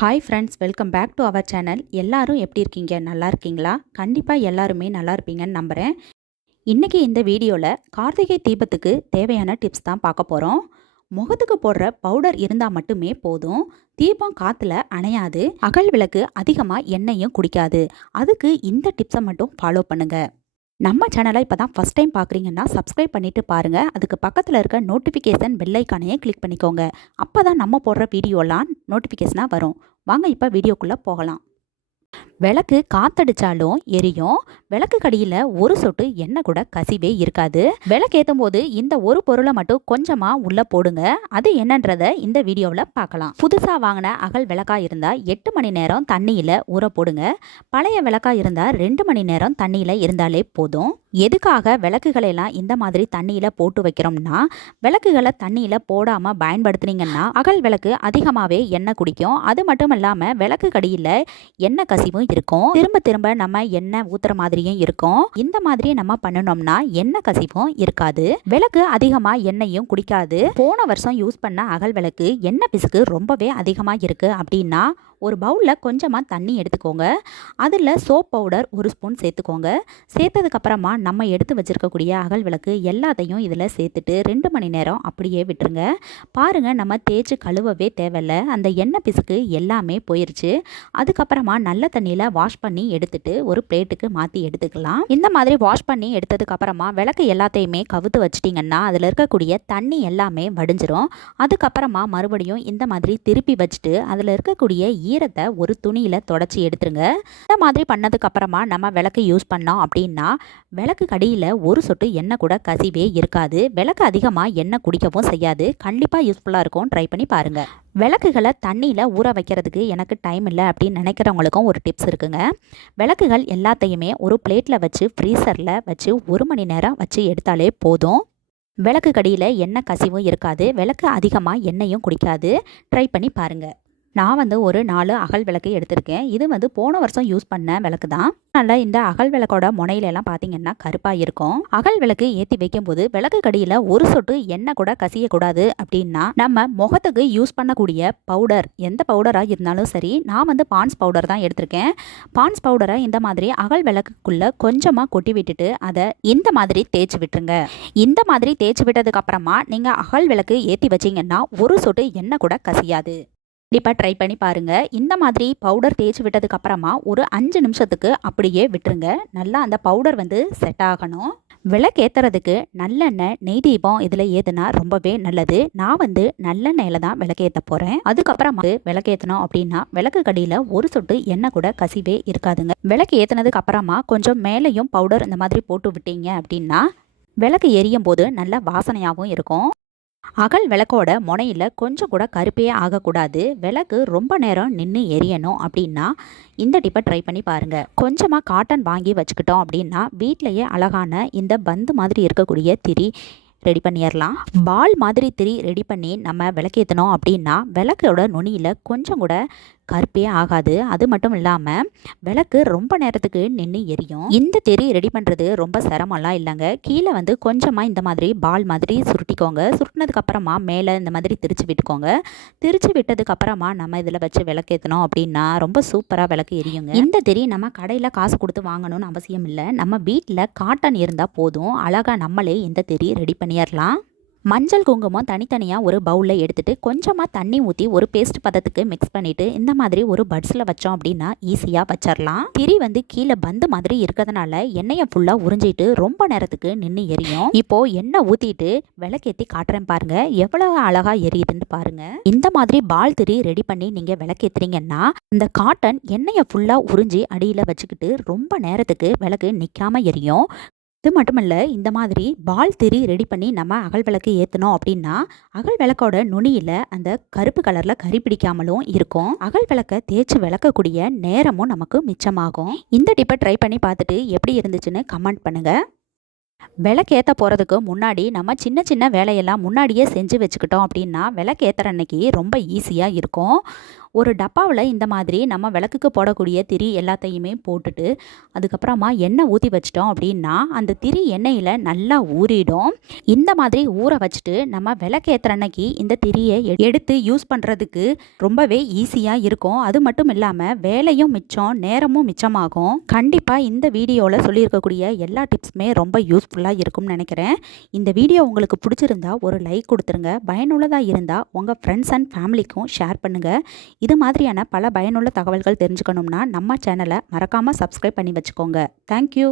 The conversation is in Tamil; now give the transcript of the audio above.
Hi friends welcome back to our channel எல்லாரும் எப்படி இருக்கீங்க? நல்லா இருக்கீங்களா? கண்டிப்பாக எல்லாருமே நல்லா இருப்பீங்கன்னு நம்புகிறேன் இன்றைக்கி இந்த வீடியோவில் கார்த்திகை தீபத்துக்கு தேவையான டிப்ஸ் தான் பார்க்க போகிறோம் முகத்துக்கு போடுற பவுடர் இருந்தால் மட்டுமே போதும். தீபம் காற்றுல அணையாது. அகல் விளக்கு அதிகமாக எண்ணெயும் குடிக்காது. அதுக்கு இந்த டிப்ஸை மட்டும் ஃபாலோ பண்ணுங்கள் நம்ம சேனலை இப்போ தான் ஃபஸ்ட் டைம் பார்க்குறீங்கன்னா சப்ஸ்கிரைப் பண்ணிவிட்டு பாருங்கள் அதுக்கு பக்கத்தில் இருக்க நோட்டிஃபிகேஷன் பெல்லைக்கானையே கிளிக் பண்ணிக்கோங்க. அப்போ தான் நம்ம போடுற வீடியோலாம் நோட்டிஃபிகேஷனாக வரும். வாங்க இப்போ வீடியோக்குள்ளே போகலாம். விளக்கு காத்தடிச்சாலும் எரியும். விளக்கு கடியில் ஒரு சொட்டு எண்ணெய் கூட கசிவே இருக்காது. விளக்கு ஏற்றும் போது இந்த ஒரு பொருளை மட்டும் கொஞ்சமாக உள்ளே போடுங்க. அது என்னன்றத இந்த வீடியோவில் பார்க்கலாம். புதுசாக வாங்கின அகல் விளக்கா இருந்தால் எட்டு மணி நேரம் தண்ணியில் ஊற போடுங்க. பழைய விளக்கா இருந்தால் ரெண்டு மணி நேரம் தண்ணியில் இருந்தாலே போதும். எதுக்காக விளக்குகளெல்லாம் இந்த மாதிரி தண்ணியில் போட்டு வைக்கிறோம்னா விளக்குகளை தண்ணியில் போடாமல் பயன்படுத்துனீங்கன்னா அகல் விளக்கு அதிகமாகவே எண்ணெய் குடிக்கும். அது மட்டும் இல்லாமல் விளக்கு கடியில் எண்ணெய் கசிவும் இருக்கும். திரும்ப திரும்ப நம்ம எண்ணெய் ஊத்துற மாதிரியும் இருக்கும். இந்த மாதிரி நம்ம பண்ணணும்னா எண்ணெய் கசிவும் இருக்காது. விளக்கு அதிகமாக எண்ணெயும் குடிக்காது. போன வருஷம் யூஸ் பண்ண அகல் விளக்கு எண்ணெய் பிசுக்கு ரொம்பவே அதிகமாக இருக்குது அப்படின்னா ஒரு பவுலில் கொஞ்சமாக தண்ணி எடுத்துக்கோங்க. அதில் சோப் பவுடர் ஒரு ஸ்பூன் சேர்த்துக்கோங்க. சேர்த்ததுக்கப்புறமா நம்ம எடுத்து வச்சுருக்கக்கூடிய அகல் விளக்கு எல்லாத்தையும் இதில் சேர்த்துட்டு ரெண்டு மணி நேரம் அப்படியே விட்டுருங்க. பாருங்கள் நம்ம தேய்ச்சி கழுவவே தேவையில்ல. அந்த எண்ணெய் பிசுக்கு எல்லாமே போயிருச்சு. அதுக்கப்புறமா நல்ல தண்ணியில் வாஷ் பண்ணி எடுத்துட்டு ஒரு பிளேட்டுக்கு மாற்றி எடுத்துக்கலாம். இந்த மாதிரி வாஷ் பண்ணி எடுத்ததுக்கப்புறமா விளக்கு எல்லாத்தையுமே கவுத்து வச்சிட்டிங்கன்னா அதில் இருக்கக்கூடிய தண்ணி எல்லாமே வடிஞ்சிரும். அதுக்கப்புறமா மறுபடியும் இந்த மாதிரி திருப்பி வச்சுட்டு அதில் இருக்கக்கூடிய ஈரத்தை ஒரு துணியில் தொடச்சி எடுத்துருங்க. இந்த மாதிரி பண்ணதுக்கப்புறமா நம்ம விளக்கு யூஸ் பண்ணோம் அப்படின்னா விளக்கு கடியில் ஒரு சொட்டு எண்ணெய் கூட கசிவே இருக்காது. விளக்கு அதிகமாக எண்ணெய் குடிக்கவும் செய்யாது. கண்டிப்பாக யூஸ்ஃபுல்லாக இருக்கும். ட்ரை பண்ணி பாருங்கள் விளக்குகளை தண்ணியில் ஊற வைக்கிறதுக்கு எனக்கு டைம் இல்லை அப்படின்னு நினைக்கிறவங்களுக்கும் ஒரு டிப்ஸ் இருக்குங்க. விளக்குகள் எல்லாத்தையுமே ஒரு பிளேட்டில் வச்சு ஃப்ரீசரில் வச்சு ஒரு மணி நேரம் வச்சு எடுத்தாலே போதும். விளக்கு கடியில் எண்ணெய் கசிவும் இருக்காது. விளக்கு அதிகமாக எண்ணெயும் குடிக்காது. ட்ரை பண்ணி பாருங்கள் நான் வந்து ஒரு நாலு அகல் விளக்கு எடுத்திருக்கேன். இது வந்து போன வருஷம் யூஸ் பண்ண விளக்கு தான். அதனால் இந்த அகல் விளக்கோட முனையில எல்லாம் பார்த்தீங்கன்னா கருப்பாக இருக்கும். அகல் விளக்கு ஏற்றி வைக்கும்போது விளக்கு கடியில் ஒரு சொட்டு எண்ணெய் கூட கசியக்கூடாது அப்படின்னா நம்ம முகத்துக்கு யூஸ் பண்ணக்கூடிய பவுடர் எந்த பவுடராக இருந்தாலும் சரி நான் வந்து பான்ஸ் பவுடர் தான் எடுத்திருக்கேன். பான்ஸ் பவுடரை இந்த மாதிரி அகல் விளக்குக்குள்ள கொஞ்சமாக கொட்டி விட்டுட்டு அதை இந்த மாதிரி தேய்ச்சி விட்டுருங்க. இந்த மாதிரி தேய்ச்சி விட்டதுக்கு அப்புறமா நீங்கள் அகல் விளக்கு ஏற்றி வச்சீங்கன்னா ஒரு சொட்டு எண்ணெய் கூட கசியாது. கண்டிப்பாக ட்ரை பண்ணி பாருங்கள் இந்த மாதிரி பவுடர் தேய்ச்சி விட்டதுக்கு அப்புறமா ஒரு அஞ்சு நிமிஷத்துக்கு அப்படியே விட்டுருங்க. நல்லா அந்த பவுடர் வந்து செட் ஆகணும். விளக்கு ஏற்றுறதுக்கு நல்லெண்ணெய் நெய் தீபம் இதில் ஏதுனா ரொம்பவே நல்லது. நான் வந்து நல்லெண்ணெயில் தான் விளக்கேற்ற போகிறேன் அதுக்கப்புறமா விளக்கேற்றணும் அப்படின்னா விளக்கு கடியில் ஒரு சொட்டு எண்ணெய் கூட கசிவே இருக்காதுங்க. விளக்கு ஏற்றுனதுக்கு அப்புறமா கொஞ்சம் மேலேயும் பவுடர் இந்த மாதிரி போட்டு விட்டீங்க அப்படின்னா விளக்கு எரியும் போது நல்ல வாசனையாகவும் இருக்கும். அகல் விளக்கோட முனையில் கொஞ்சம் கூட கருப்பே ஆகக்கூடாது. விளக்கு ரொம்ப நேரம் நின்று எரியணும் அப்படின்னா இந்த டிப்பை ட்ரை பண்ணி பாருங்கள் கொஞ்சமாக காட்டன் வாங்கி வச்சுக்கிட்டோம் அப்படின்னா வீட்டிலையே அழகான இந்த பந்து மாதிரி இருக்கக்கூடிய திரி ரெடி பண்ணிடலாம் பால் மாதிரி திரி ரெடி பண்ணி நம்ம விளக்கேற்றணும் அப்படின்னா விளக்கோட நுனியில் கொஞ்சம் கூட கருப்பே ஆகாது. அது மட்டும் இல்லாமல் விளக்கு ரொம்ப நேரத்துக்கு நின்று எரியும். இந்த தெரி ரெடி பண்ணுறது ரொம்ப சிரமம்லாம் இல்லைங்க. கீழே வந்து கொஞ்சமாக இந்த மாதிரி பால் மாதிரி சுருட்டிக்கோங்க. சுருட்டினதுக்கப்புறமா மேலே இந்த மாதிரி திரிச்சு விட்டுக்கோங்க. திரிச்சு விட்டதுக்கப்புறமா நம்ம இதில் வச்சு விளக்கேற்றணும் அப்படின்னா ரொம்ப சூப்பராக விளக்கு எரியுங்க. இந்த தெரி நம்ம கடையில் காசு கொடுத்து வாங்கணும்னு அவசியம் இல்லை. நம்ம வீட்டில் காட்டன் இருந்தால் போதும். அழகாக நம்மளே இந்த தெரி ரெடி பண்ணிடலாம். மஞ்சள் குங்குமம் தனித்தனியாக ஒரு பவுலில் எடுத்துகிட்டு கொஞ்சமாக தண்ணி ஊற்றி ஒரு பேஸ்ட் பதத்துக்கு மிக்ஸ் பண்ணிவிட்டு இந்த மாதிரி ஒரு பட்ஸில் வச்சோம் அப்படின்னா ஈஸியாக வச்சிடலாம் திரி வந்து கீழே பந்து மாதிரி இருக்கிறதுனால எண்ணெயை ஃபுல்லாக உறிஞ்சிட்டு ரொம்ப நேரத்துக்கு நின்று எரியும். இப்போது எண்ணெய் ஊற்றிட்டு விளக்கேற்றி காட்டுறேன் பாருங்கள் எவ்வளோ அழகாக எரியுதுன்னு பாருங்கள் இந்த மாதிரி பால் திரி ரெடி பண்ணி நீங்கள் விளக்கேற்றுறீங்கன்னா இந்த காட்டன் எண்ணெயை ஃபுல்லாக உறிஞ்சி அடியில் வச்சுக்கிட்டு ரொம்ப நேரத்துக்கு விளக்கு நிற்காமல் எரியும். இது மட்டுமல்ல இந்த மாதிரி பால் திரி ரெடி பண்ணி நம்ம அகல் விளக்கு ஏற்றணும் அப்படின்னா அகல் விளக்கோட நுனியில் அந்த கருப்பு கலரில் கறி பிடிக்காமலும் இருக்கும். அகல் விளக்கை தேய்ச்சி விளக்கக்கூடிய நேரமும் நமக்கு மிச்சமாகும். இந்த டிப்பை ட்ரை பண்ணி பார்த்துட்டு எப்படி இருந்துச்சுன்னு கமெண்ட் பண்ணுங்கள் விளக்கேற்ற போகிறதுக்கு முன்னாடி நம்ம சின்ன சின்ன வேலையெல்லாம் முன்னாடியே செஞ்சு வச்சுக்கிட்டோம் அப்படின்னா விளக்கேற்றுற அன்னைக்கு ரொம்ப ஈஸியாக இருக்கும். ஒரு டப்பாவில் இந்த மாதிரி நம்ம விளக்குக்கு போடக்கூடிய திரி எல்லாத்தையுமே போட்டுட்டு அதுக்கப்புறமா எண்ணெய் ஊற்றி வச்சிட்டோம் அப்படின்னா அந்த திரி எண்ணெயில் நல்லா ஊறிடும். இந்த மாதிரி ஊற வச்சுட்டு நம்ம விளக்கேற்றுற அன்னைக்கு இந்த திரியை எடுத்து யூஸ் பண்ணுறதுக்கு ரொம்பவே ஈஸியாக இருக்கும். அது மட்டும் இல்லாமல் வேலையும் மிச்சம் நேரமும் மிச்சமாகும். கண்டிப்பாக இந்த வீடியோவில் சொல்லியிருக்கக்கூடிய எல்லா டிப்ஸுமே ரொம்ப யூஸ்ஃபுல்லாக இருக்கும்னு நினைக்கிறேன். இந்த வீடியோ உங்களுக்கு பிடிச்சிருந்தா ஒரு லைக் கொடுத்துருங்க. பயனுள்ளதாக இருந்தால் உங்கள் ஃப்ரெண்ட்ஸ் அண்ட் ஃபேமிலிக்கும் ஷேர் பண்ணுங்கள் இது மாதிரியான பல பயனுள்ள தகவல்கள் தெரிஞ்சுக்கணும்னா நம்ம சேனலை மறக்காமல் சப்ஸ்கிரைப் பண்ணி வச்சுக்கோங்க. தேங்க்யூ